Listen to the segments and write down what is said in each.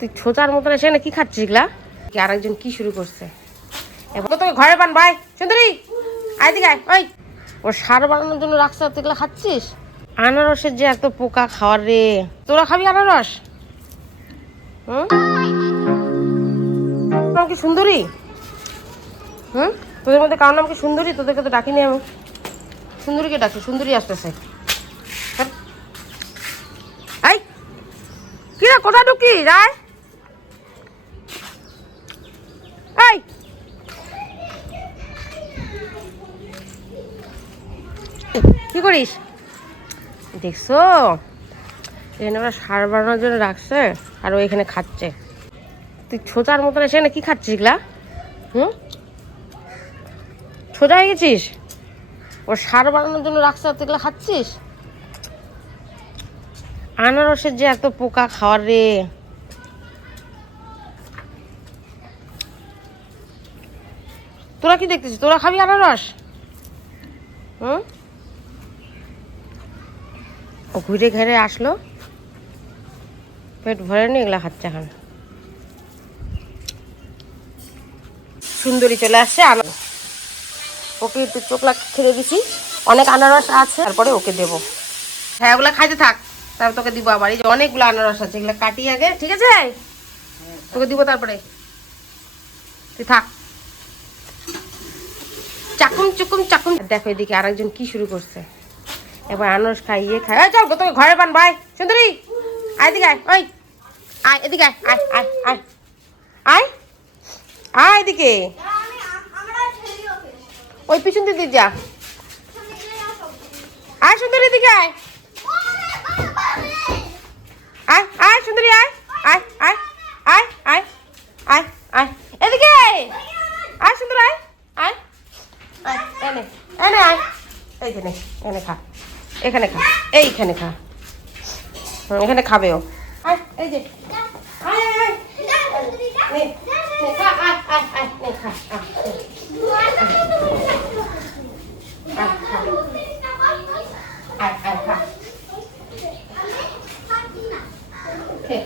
তুই ছোচার মতন এসে না কি খাচ্ছিস এগুলা? আর একজন কি শুরু করছে, এবার তোকে ঘরে বান ভাই সুন্দরী আয় দিকে আয়। ওই ওর সার বানানোর জন্য রাখছে, তুই এগুলা খাচ্ছিস? আনারসের যে এত পোকা খাওয়ার রে, তোরা খাবি আনারস? নাম কি সুন্দরী? তোদের মধ্যে কার নাম কি সুন্দরী? তোদেরকে তো ডাকিনি আমি। সুন্দরীকে ডাকি, সুন্দরী আসতেছে। এই কিরা কোথায় ঢুকি রায়? এই কি করিস? দেখছো এখানে ওরা সার বানানোর জন্য রাখছে আর ও এখানে খাচ্ছে। তুই ছোচার মতন এসে না কি খাচ্ছিস এগুলা? সোজা হয়ে গেছিস? ওর সার বানানোর জন্য রাখছে আর তুই এগুলা খাচ্ছিস? আনারসের যে এত পোকা খাওয়ার রে। তোরা কি দেখতেছিস? তোরা খাবি আনারস? ও ঘুরে ঘেরে আসলো, পেট ভরে নি এগুলা খাচ্ছে এখন। সুন্দরী চলে আসছে, ওকে একটু চোখলা খেয়ে দিছি, অনেক আনারস আছে, তারপরে ওকে দেবো। হ্যাঁ ওগুলা খাইতে থাক, তারপর তোকে দিব আবার। এই যে অনেকগুলো আনারস আছে, এগুলো কাটি আগে, ঠিক আছে? তোকে দিব তারপরে, তুই থাক। চাকুম চুকুম চাকুম। দেখো এদিকে আরেকজন কি শুরু করছে, এবার আনারস খাইয়ে খাই। চল তোকে ঘরে বান ভাই সুন্দরী আয় দিকে আয়। ওই আয় এদিকে আয়, আয় আয় আয় আয় আয় এদিকে। ওই পিছন দিকে যা, আয় সুন্দরী দিকে আয়, আয় আয় সুন্দরী আয় আয় আয় আয় আয় আয় আয় এদিকে আয় সুন্দর আয় আয় আয় এনে এনে আয়, এইখানে এনে খা, এখানে খা, এইখানে খা, এখানে খাবে ও। আয় এই যে আয় আয় আয় নে নে খা, আয় আয় আয় নে খা,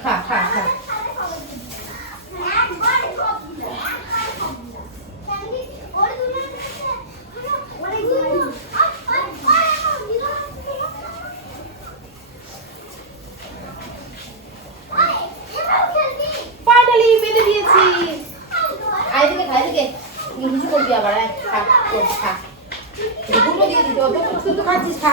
খা খা খা। ফাইনালি বেঁধে দিয়েছি। আয় দিকে খাই দিকে কিছু করবি আবার, আয় খা খা দুটো দিয়ে দিতে হবে, তুই তো খাচ্ছিস, খা।